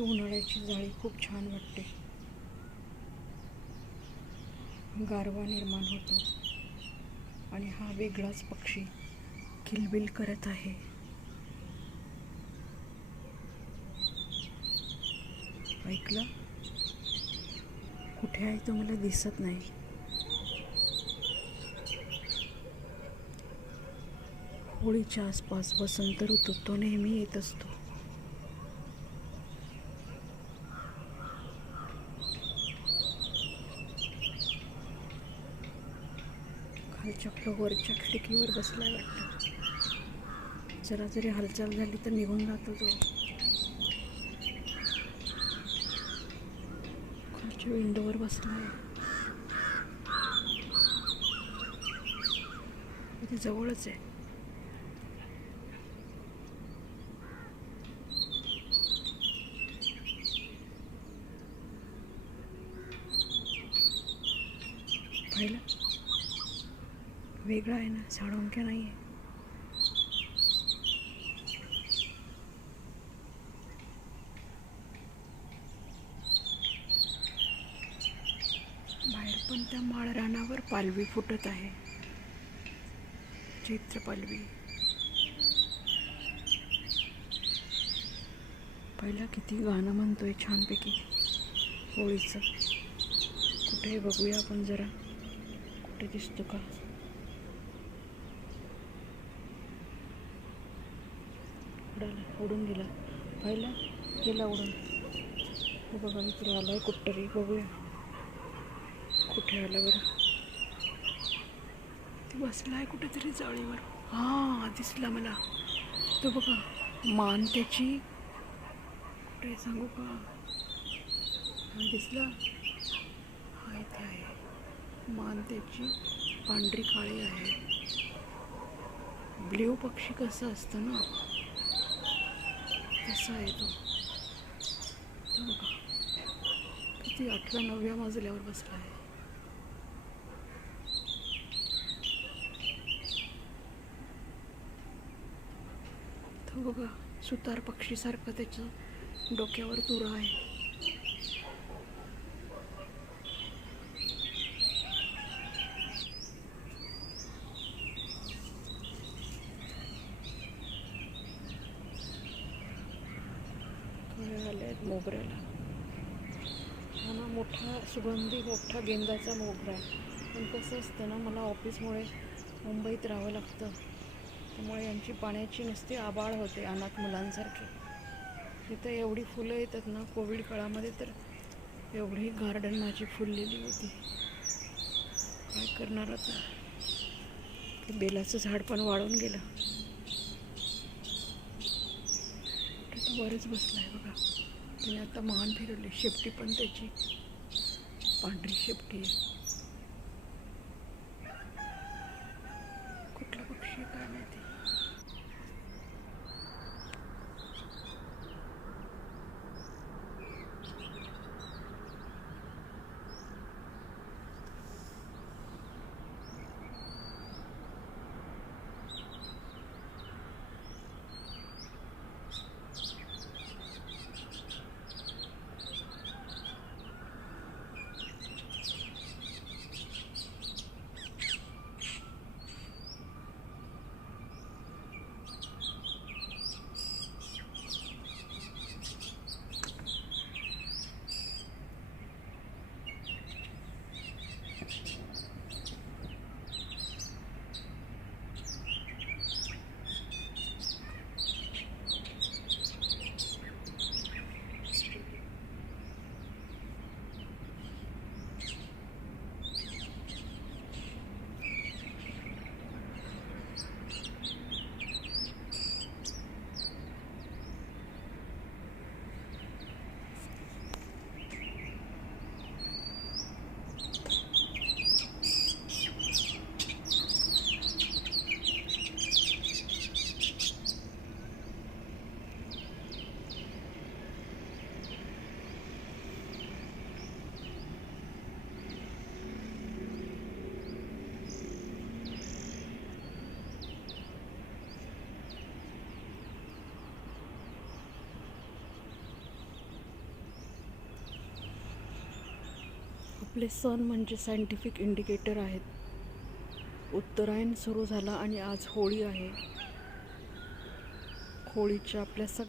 ही उन्हाळ्याची जाळी खूप छान वाटते. गारवा निर्माण होतो. आणि हा वेगळाच पक्षी किलबिल करत आहे. ऐकलं? कुठे आहे तो मला दिसत नाही. होळीच्या आसपास वसंत ऋतूत तो नेहमी येत असतो. खालच्या फ्लोअरच्या खिडकीवर बसलाय वाटतं. जरा जरी हालचाल झाली तर निघून जातो तो. खालच्या विंडोवर बसलाय. इथे जवळच आहे. पाहिलं? वेगळा आहे ना साळुंक्या नाही आहे बाहेर पण त्या माळरानावर पालवी फुटत आहे. चैत्र पालवी. पहिला किती गाणं म्हणतोय छानपैकी. होळीचं. कुठे बघूया आपण जरा. कुठे दिसतो का? उडून गेला. पाहिला? गेला उडून. हे बघा इकडे आलाय कुठतरी. बघूया. कुठे आला बरं? ते बसलाय कुठेतरी जाळीवर. हा दिसला मला. तो बघा मान त्याची कुठे सांगू का? हा दिसला? हा इथे आहे. मान त्याची पांढरी काळी आहे. ब्ल्यू पक्षी कसं असतं ना? तसा आहे तो? तो बघा किती आठव्या नवव्या मजल्यावर बसला आहे. तो बघा सुतार पक्षीसारखं त्याचं डोक्यावर तुरं आहे थोडे आले आहेत मोगऱ्याला. हा ना मोठा सुगंधी मोठा गेंदाचा मोगरा आहे. पण कसं असतं ना मला ऑफिसमुळे मुंबईत राहावं लागतं. त्यामुळे यांची पाण्याची नुसती आबाळ होते अनाथ मुलांसारखी. तिथं एवढी फुलं येतात ना कोविड काळामध्ये तर एवढी गार्डन माझी फुललेली होती. काय करणार आता? ते बेलाचं झाड पण वाळून गेलं. बरंच बसलं आहे बघा. तिने आता महान फिरवले. शेपटी पण त्याची. पांढरी शेपटी आहे. आपले सण म्हणजे सायंटिफिक इंडिकेटर आहेत. उत्तरायण सुरू झाला आणि आज होळी आहे. होळीच्या आपल्या सग